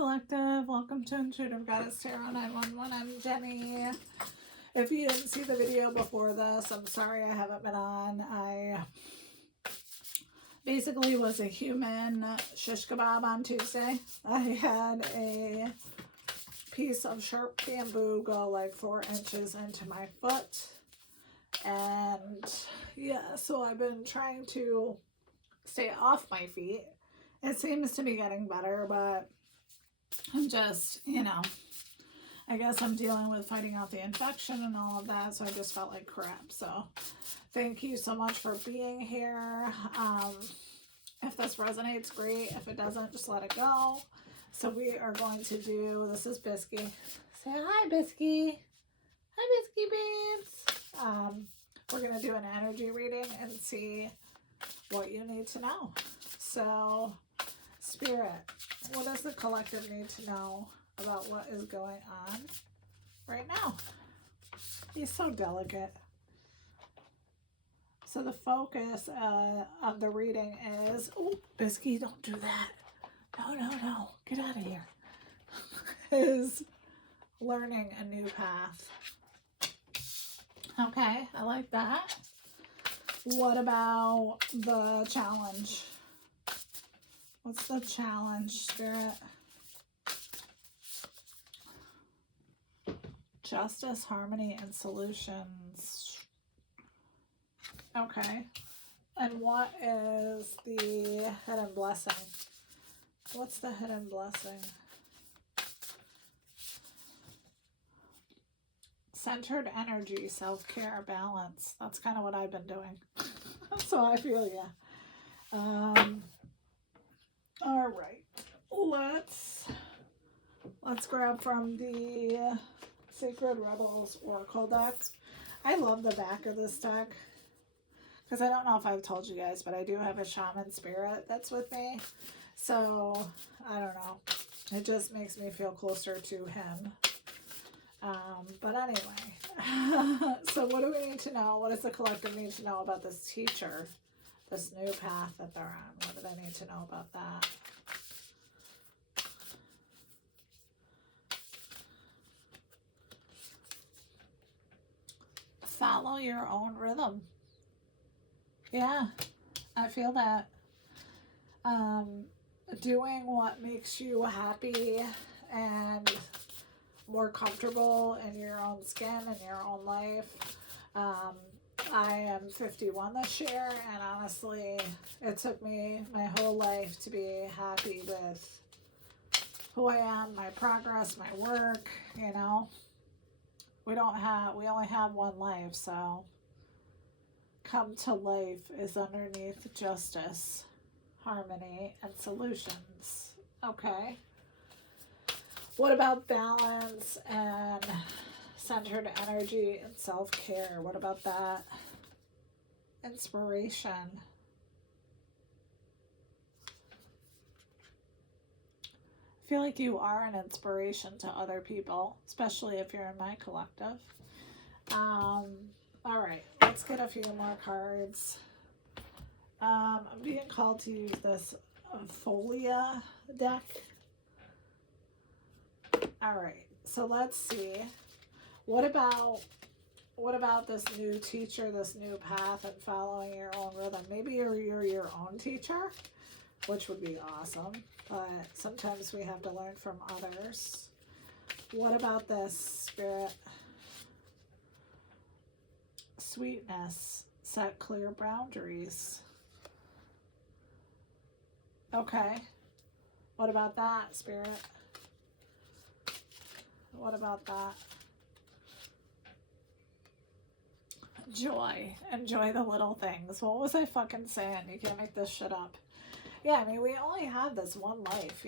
Collective. Welcome to Intuitive Goddess Tarot 911. I'm Jenny. If you didn't see the video before this, I'm sorry I haven't been on. I basically was a human shish kebab on Tuesday. I had a piece of sharp bamboo go like 4 inches into my foot. And yeah, so I've been trying to stay off my feet. It seems to be getting better, but I'm just, I guess I'm dealing with fighting out the infection and all of that, so I just felt like crap. So thank you so much for being here. If this resonates, great. If it doesn't, just let it go. So we are going to do, this is Bisky. Say hi, Bisky. Hi, Bisky babes. We're going to do an energy reading and see what you need to know. So, Spirit, what does the collective need to know about what is going on right now? He's so delicate. So the focus of the reading is, oh, Bisky, don't do that. No, get out of here. Is learning a new path. Okay, I like that. What about the challenge? What's the challenge, Spirit? Justice, harmony, and solutions. Okay. And what is the hidden blessing? What's the hidden blessing? Centered energy, self-care, balance. That's kind of what I've been doing. So I feel ya. All right. Let's grab from the Sacred Rebels Oracle deck. I love the back of this deck because I don't know if I've told you guys, but I do have a shaman spirit that's with me. So I don't know. It just makes me feel closer to him. But anyway, so what do we need to know? What does the collective need to know about this teacher, this new path that they're on? What do they need to know about that? Follow your own rhythm. Yeah, I feel that. Doing what makes you happy and more comfortable in your own skin and your own life. I am 51 this year, and honestly, it took me my whole life to be happy with who I am, my progress, my work, We only have one life, so come to life is underneath justice, harmony, and solutions. Okay. What about balance and centered energy and self-care? What about that? Inspiration. I feel like you are an inspiration to other people, especially if you're in my collective. All right, let's get a few more cards. I'm being called to use this Folia deck. All right, so let's see. What about this new teacher, this new path, and following your own rhythm? Maybe you're your own teacher, which would be awesome, but sometimes we have to learn from others. What about this, Spirit? Sweetness, set clear boundaries. Okay. What about that, Spirit? What about that? Joy. Enjoy the little things. What was I fucking saying? You can't make this shit up. Yeah, I mean, we only have this one life,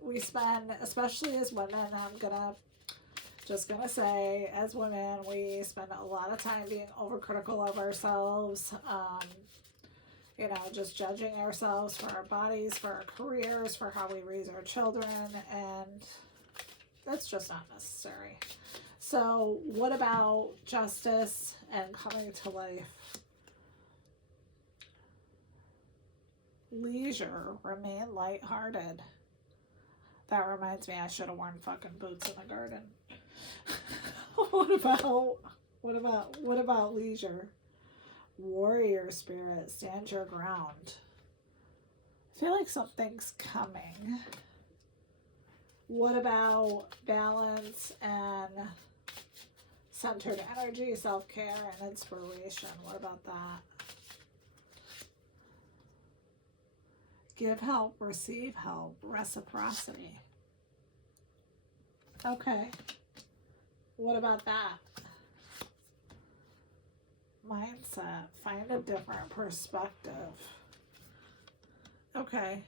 We spend, especially as women, just gonna say, as women, we spend a lot of time being overcritical of ourselves, just judging ourselves for our bodies, for our careers, for how we raise our children, and that's just not necessary. So what about justice and coming to life? Leisure, remain lighthearted. That reminds me, I should have worn fucking boots in the garden. What about leisure? Warrior spirit, stand your ground. I feel like something's coming. What about balance and centered energy, self-care, and inspiration? What about that? Give help, receive help, reciprocity. Okay. What about that? Mindset, find a different perspective. Okay.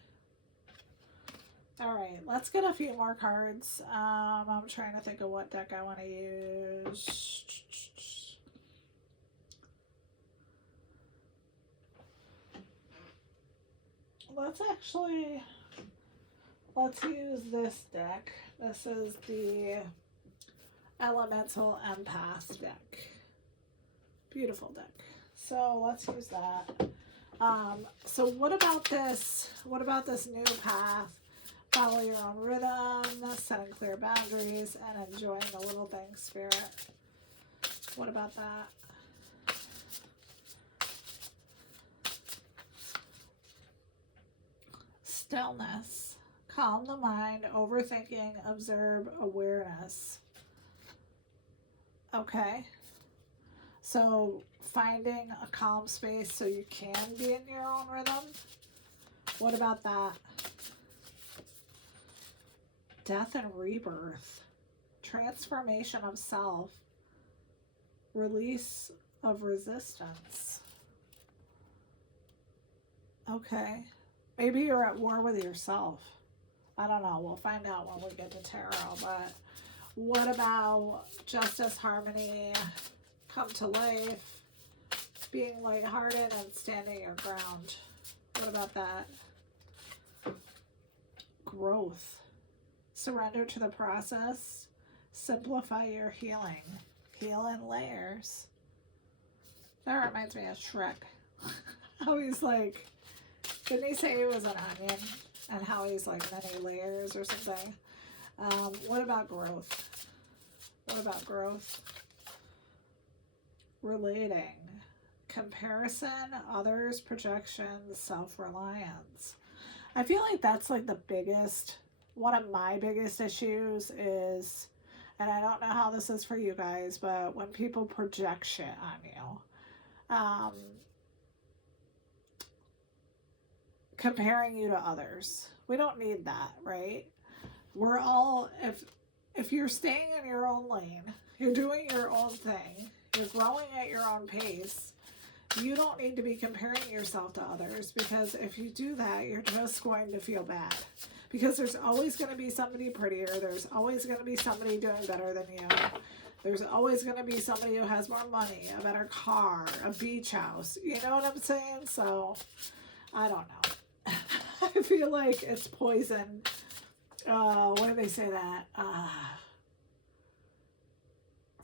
All right, let's get a few more cards. I'm trying to think of what deck I want to use. Let's use this deck. This is the Elemental Empath deck. Beautiful deck. So let's use that. So what about this new path? Follow your own rhythm, setting clear boundaries, and enjoying the little things, Spirit. What about that? Stillness. Calm the mind, overthinking, observe, awareness. Okay. So finding a calm space so you can be in your own rhythm. What about that? Death and rebirth. Transformation of self. Release of resistance. Okay. Maybe you're at war with yourself. I don't know. We'll find out when we get to tarot. But what about justice, harmony, come to life, being lighthearted, and standing your ground? What about that? Growth. Surrender to the process. Simplify your healing. Heal in layers. That reminds me of Shrek. How he's like, didn't he say he was an onion? And how he's like many layers or something. What about growth? What about growth? Relating. Comparison, others, projections, self-reliance. I feel like that's like the biggest, one of my biggest issues is, and I don't know how this is for you guys, but when people project shit on you, comparing you to others. We don't need that, right? We're all, if you're staying in your own lane, you're doing your own thing, you're growing at your own pace, you don't need to be comparing yourself to others, because if you do that, you're just going to feel bad. Because there's always going to be somebody prettier, there's always going to be somebody doing better than you, there's always going to be somebody who has more money, a better car, a beach house, you know what I'm saying? So, I don't know. I feel like it's poison. What do they say that?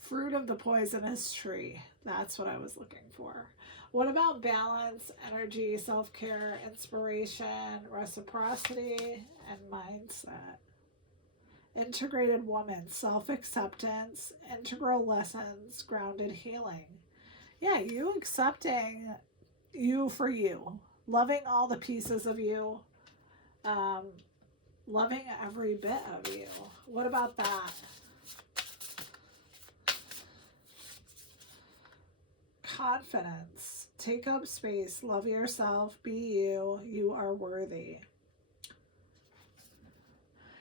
Fruit of the poisonous tree. That's what I was looking for. What about balance, energy, self-care, inspiration, reciprocity, and mindset? Integrated woman, self-acceptance, integral lessons, grounded healing. Yeah, you accepting you for you. Loving all the pieces of you. Loving every bit of you. What about that? Confidence. Take up space. Love yourself. Be you. You are worthy.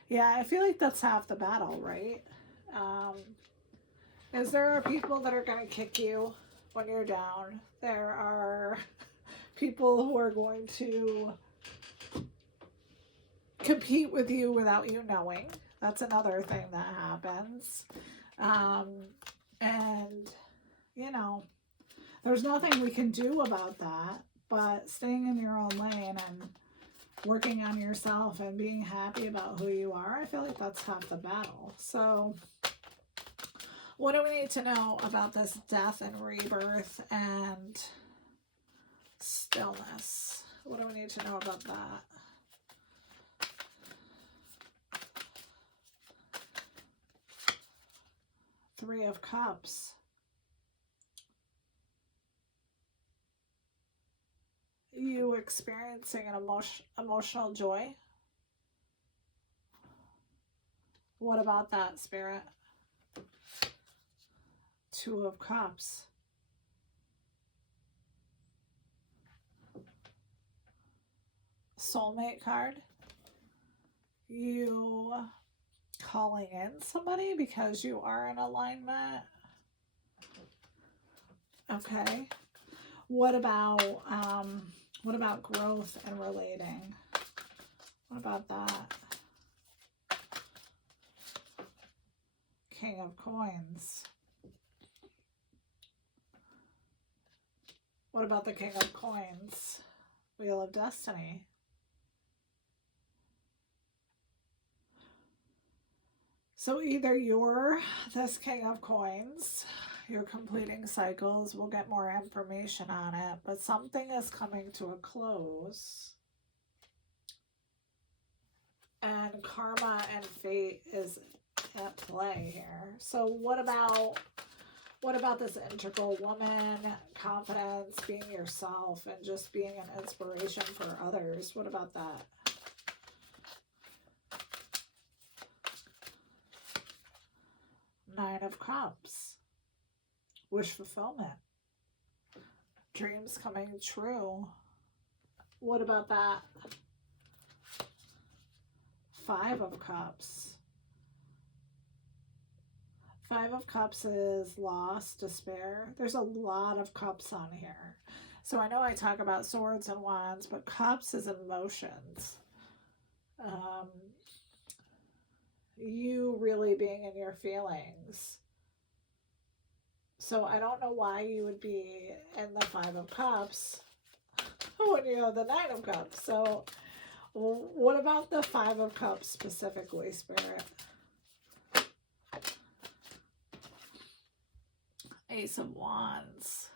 Yeah, I feel like that's half the battle, right? Is there people that are going to kick you when you're down? There are people who are going to compete with you without you knowing. That's another thing that happens. And, you know, there's nothing we can do about that, but staying in your own lane and working on yourself and being happy about who you are, I feel like that's half the battle. So what do we need to know about this death and rebirth and stillness? What do we need to know about that? Three of Cups. You experiencing an emotional joy. What about that, Spirit? Two of Cups. Soulmate card. You calling in somebody because you are in alignment. Okay. What about growth and relating? What about that? King of Coins. What about the King of Coins? Wheel of Destiny. So either you're this King of Coins, you're completing cycles, we'll get more information on it, but something is coming to a close. And karma and fate is at play here. So what about this integral woman, confidence, being yourself, and just being an inspiration for others? What about that? Nine of Cups. Wish fulfillment. Dreams coming true. What about that? Five of Cups. Five of Cups is loss, despair. There's a lot of cups on here. So I know I talk about swords and wands, but cups is emotions. You really being in your feelings. So I don't know why you would be in the Five of Cups when you have the Nine of Cups. So what about the Five of Cups specifically, Spirit? Ace of Wands.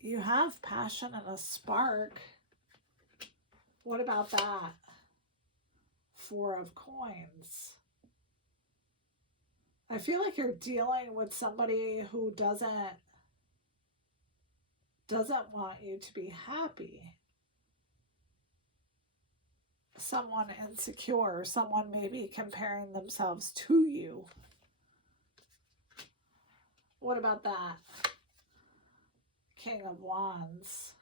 You have passion and a spark. What about that? Four of Coins. I feel like you're dealing with somebody who doesn't want you to be happy. Someone insecure, someone maybe comparing themselves to you. What about that? King of Wands.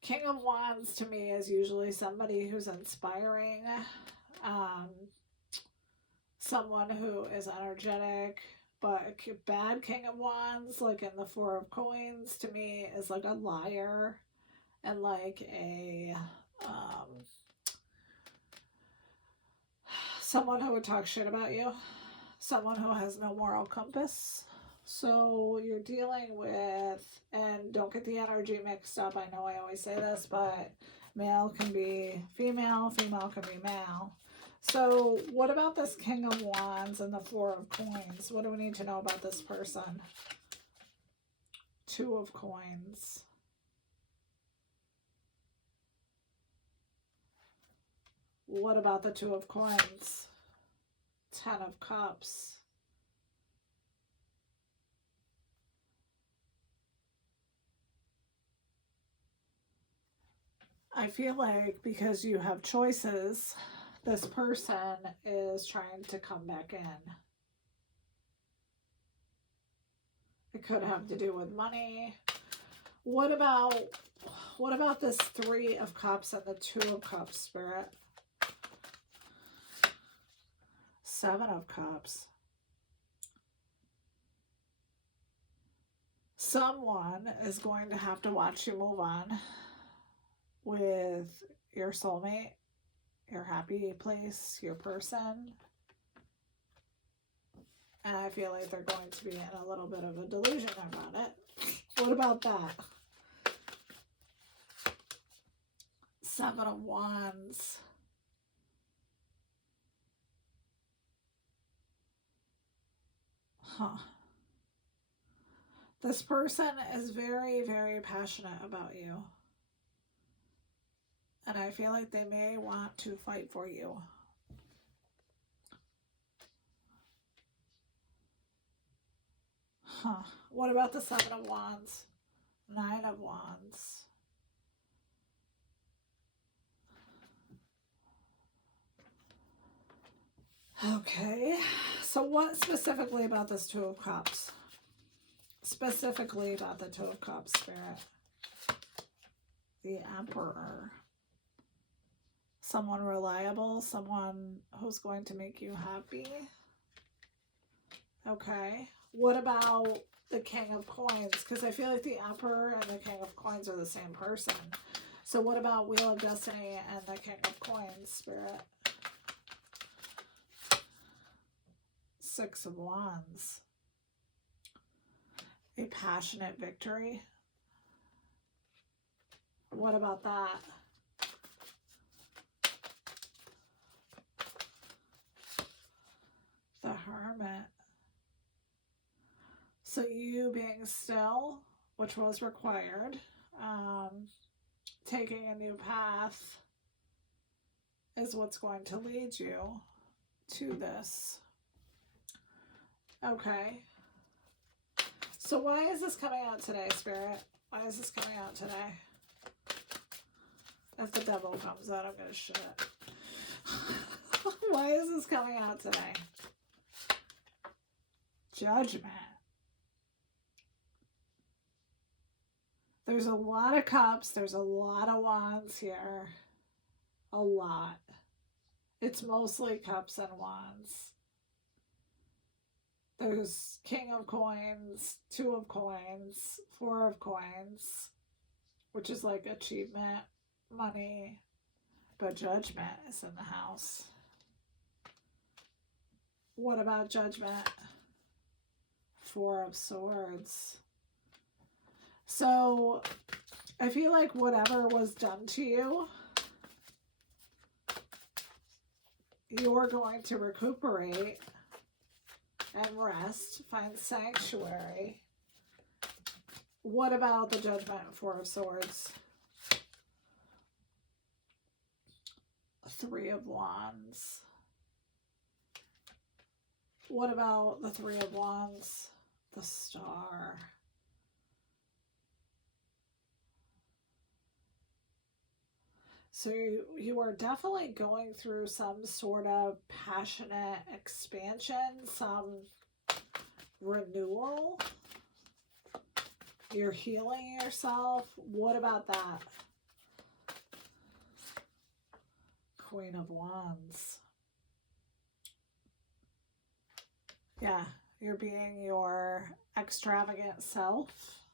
King of Wands to me is usually somebody who's inspiring, someone who is energetic, but a bad King of Wands, like in the Four of Coins, to me is like a liar and like a someone who would talk shit about you, someone who has no moral compass. So you're dealing with, and don't get the energy mixed up. I know I always say this, but male can be female, female can be male. So what about this King of Wands and the Four of Coins? What do we need to know about this person? Two of Coins. What about the Two of Coins? Ten of Cups. I feel like because you have choices, this person is trying to come back in. It could have to do with money. What about this Three of Cups and the Two of Cups, Spirit? Seven of Cups. Someone is going to have to watch you move on with your soulmate, your happy place, your person. And I feel like they're going to be in a little bit of a delusion about it. What about that? Seven of Wands. Huh. This person is very, very passionate about you. And I feel like they may want to fight for you. Huh. What about the Seven of Wands? Nine of Wands. Okay. So what specifically about this Two of Cups? Specifically about the Two of Cups, Spirit. The Emperor. Someone reliable. Someone who's going to make you happy. Okay. What about the King of Coins? Because I feel like the Emperor and the King of Coins are the same person. So what about Wheel of Destiny and the King of Coins, Spirit? Six of Wands. A passionate victory. What about that? The Hermit. So you being still, which was required, taking a new path is what's going to lead you to this. Okay. So why is this coming out today, Spirit? Why is this coming out today? If the devil comes out, I'm going to shit. Why is this coming out today? Judgment. There's a lot of cups. There's a lot of wands here. A lot. It's mostly cups and wands. There's King of Coins, Two of Coins, Four of Coins, which is like achievement, money, but Judgment is in the house. What about Judgment? Four of Swords. So I feel like whatever was done to you, you're going to recuperate and rest, find sanctuary. What about the Judgment? Four of Swords. Three of Wands. What about the Three of Wands? The Star. So you are definitely going through some sort of passionate expansion, some renewal. You're healing yourself. What about that? Queen of Wands. Yeah, you're being your extravagant self.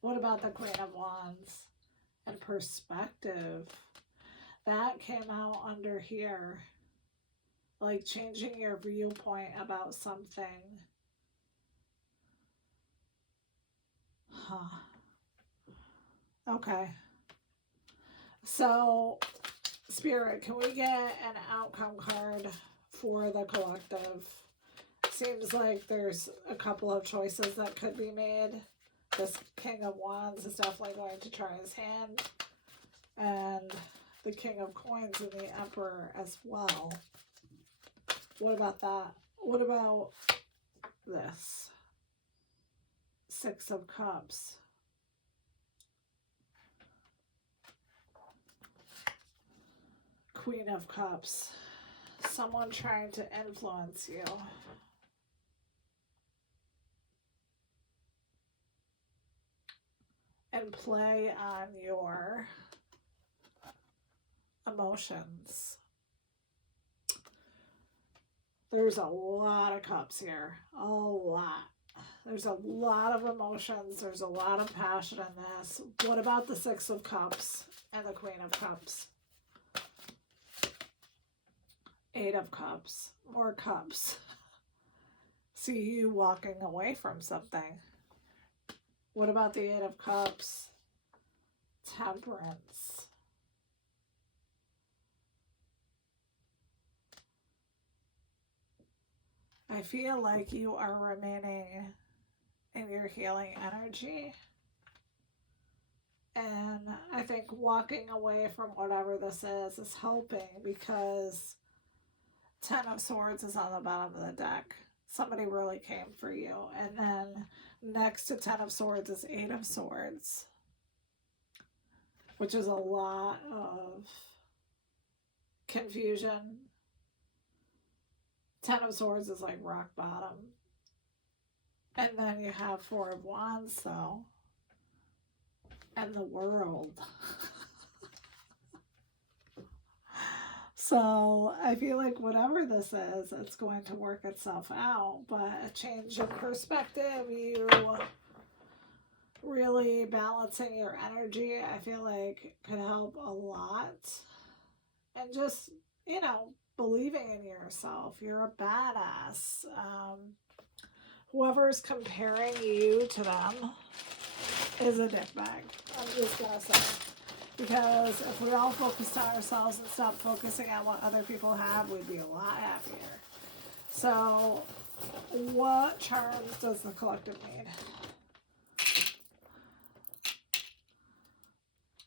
What about the Queen of Wands? And perspective. That came out under here. Like changing your viewpoint about something. Huh. Okay. So, Spirit, can we get an outcome card for the collective? Seems like there's a couple of choices that could be made. This King of Wands is definitely going to try his hand. And the King of Coins and the Emperor as well. What about that? What about this? Six of Cups. Queen of Cups. Someone trying to influence you. And play on your emotions. There's a lot of cups here. A lot. There's a lot of emotions. There's a lot of passion in this. What about the Six of Cups and the Queen of Cups? Eight of Cups. More cups. See you walking away from something. What about the Eight of Cups? Temperance. I feel like you are remaining in your healing energy. And I think walking away from whatever this is helping, because Ten of Swords is on the bottom of the deck. Somebody really came for you. And then next to Ten of Swords is Eight of Swords, which is a lot of confusion. Ten of Swords is like rock bottom. And then you have Four of Wands, though. And the World. So I feel like whatever this is, it's going to work itself out. But a change of perspective, you really balancing your energy, I feel like could help a lot. And just, you know, believing in yourself. You're a badass. Whoever's comparing you to them is a dickbag. I'm just going to say. Because if we all focused on ourselves and stopped focusing on what other people have, we'd be a lot happier. So, what charms does the collective need?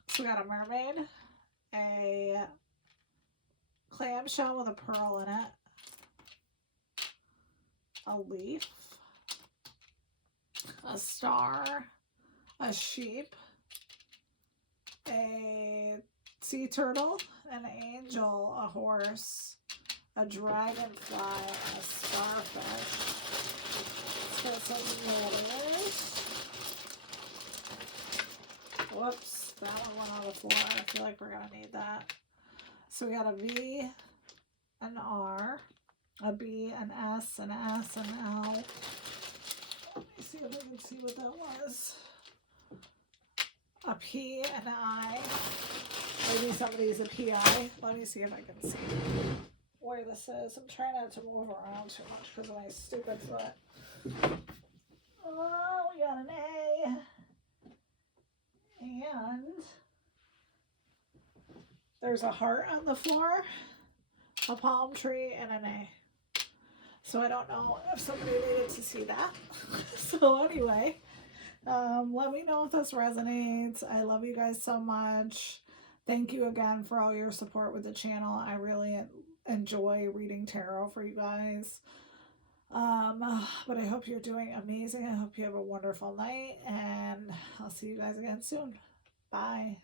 So we got a mermaid, a clamshell with a pearl in it, a leaf, a star, a sheep, a sea turtle, an angel, a horse, a dragonfly, a starfish. Let's get some letters. Whoops, that one went on the floor. I feel like we're going to need that. So we got a V, an R, a B, an S, an S, an L. Let me see if I can see what that was. A P, an I. Maybe somebody's a PI. Let me see if I can see where this is. I'm trying not to move around too much because of my stupid foot. Oh, we got an A. And there's a heart on the floor, a palm tree, and an A. So I don't know if somebody needed to see that. So anyway, let me know if this resonates. I love you guys so much. Thank you again for all your support with the channel. I really enjoy reading tarot for you guys. But I hope you're doing amazing. I hope you have a wonderful night, and I'll see you guys again soon. Bye.